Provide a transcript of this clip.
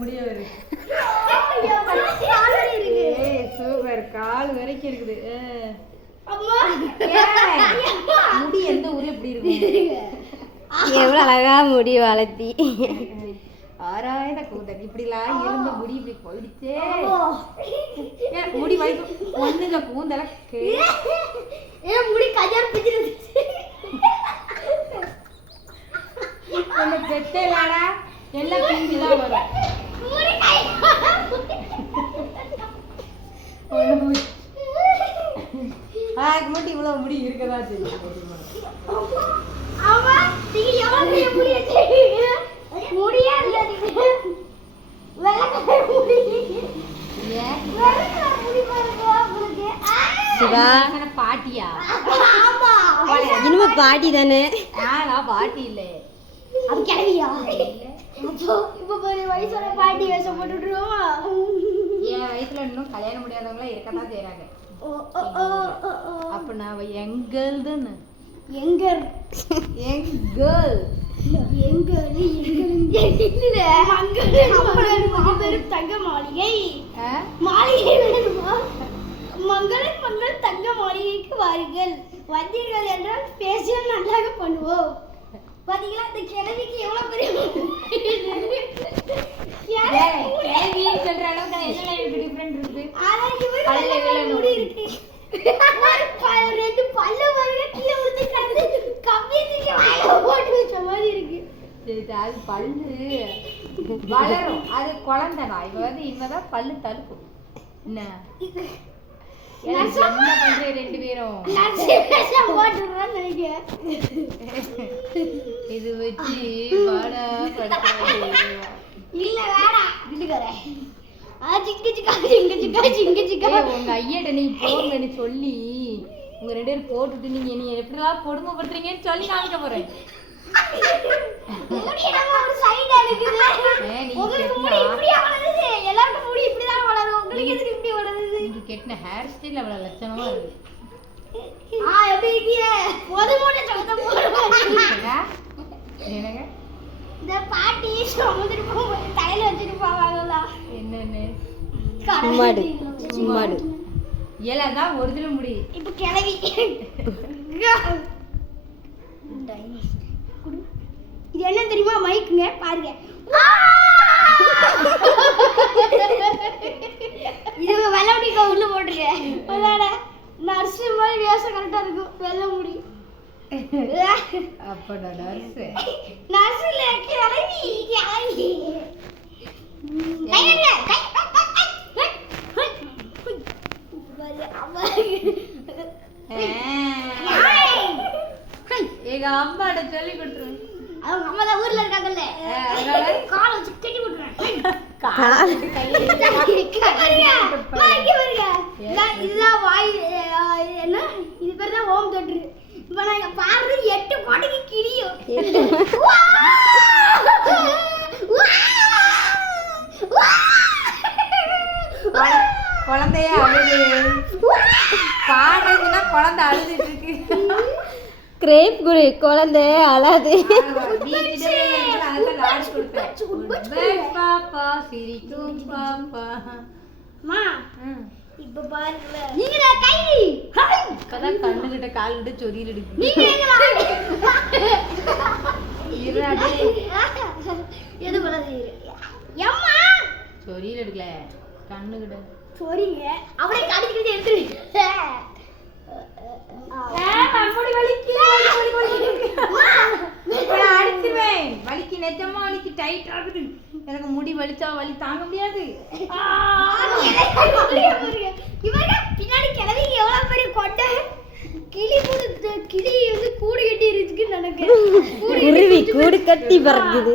முடிய வருது. சூப்பர், கால் வரைக்கும் இருக்குது. முடி எந்த ஊரு எப்படி இருக்கு? எவ்வளவு அழகா முடி வளர்த்தி. ஆராய்ந்த கூந்தல் இப்படிலாம் இருந்த முடி இப்படி போயிடுச்சே. முடி வரைக்கும் ஒண்ணுங்க கூந்தல முடி கஜார் பிடிச்சிருச்சு. பெட்டேலாடா எல்லாம் பிஞ்சுதான் வரும். மட்டும் இவ்வளவு முடி இருக்கதா தெரியும். பாட்டியா? இனிமே பாட்டி தானே. பாட்டி இல்ல, அது கிளவியா? வயசோட பாட்டி வேஷம் போட்டுடுவோமா? என் வயசுல இன்னும் கல்யாணம் முடியாதவங்களா இருக்கதான் செய்யறாங்க. அப்ப நான் எங்கள் தானே. எங்கள் தங்க மாளிகை மாளிகை வேணுமா? மங்களன் மங்கள் தங்க மாளிகைக்கு வாருங்கள். வந்தீர்கள் என்றால் பேசினால் நன்றாக பண்ணுவோம். பாத்தீங்களா இந்த கிழவிக்கு எவ்வளவு பெரிய சொல்ற அளவுக்கு என்ன டிஃபரெண்ட் இருக்கு. முடி இருக்கு. ரெண்டு பல்லு வரைய கீழே ஊத்திட்டாங்க. கம்மியத்துக்கு வாயில போட்டு வச்ச மாதிரி இருக்கு. அது பல்லு வளரும், அது குழந்தைனா. இவ வந்து இவதான் பல்லு தடுக்கும். என்ன பண்றேன் ரெண்டு பேரும் இது வச்சு வாடா இல்ல வேடா உங்க ஐயட்ட நீ போங்கன்னு சொல்லி உங்க ரெண்டு பேரும் போட்டுட்டு நீங்க நீ எப்படிலாம் கொடுமைப்படுறீங்கன்னு சொல்லி காமிக்க போறேன். கெட்டின ஹேர் ஸ்டைல் அவ்வளவு லட்சணமா இருக்கு. என்னன்னு ஏலாதான் ஒரிஜினல் முடி. இப்ப கிளவி இது என்ன தெரியுமா? மைக்குங்க பாருங்க. இது வெள்ளமுடிக்க உள்ள போட்டுருக்க. நர்ஸ் மாதிரி வேஷம் கரெக்டா இருக்கும். வெள்ள முடி அப்படா நர்ஸ். நர்ஸ் இல்ல கிளவி. எங்க அம்மாட்ட சொல்லி கொடுத்துருவேன். அவங்க அம்மா தான் ஊர்ல இருக்காங்கல்ல, கால் வச்சு கட்டி விட்டுறேன். இதுதான் வாய். என்ன இது பேர் தான் ஹோம் தேட்டர். இப்ப நாங்க பாடுறது 8 பாட்டுக்கு கிளியும். குழந்தைய அழுது பாடுறதுன்னா குழந்தை அழுதுட்டு இருக்கு. கிரேப் குடி குழந்தை அழாது. பாப்பா சிரிக்கும் பாப்பா. இப்ப பாருங்க நீங்க கைலி இப்பதான் கண்ணுகிட்ட கால் விட்டு சொரியில் எடுக்கு. நீங்க எது பண்ணது அம்மா சொரியில் எடுக்கல கண்ணுகிட்ட சொரிங்க. அவளை கடிச்சிட்டு எடுத்துருங்க. வலிக்கு நெஜமா வலிக்கு டைட் ஆகுது. எனக்கு முடி வலிச்சா வலி தாங்க முடியாது. பின்னாடி கிளவி எவ்வளவு பெரிய கொட்டை. கிளி வந்து கூடு கட்டி இருக்குன்னு நினைக்கிறேன். கூடு கட்டி பறக்குது.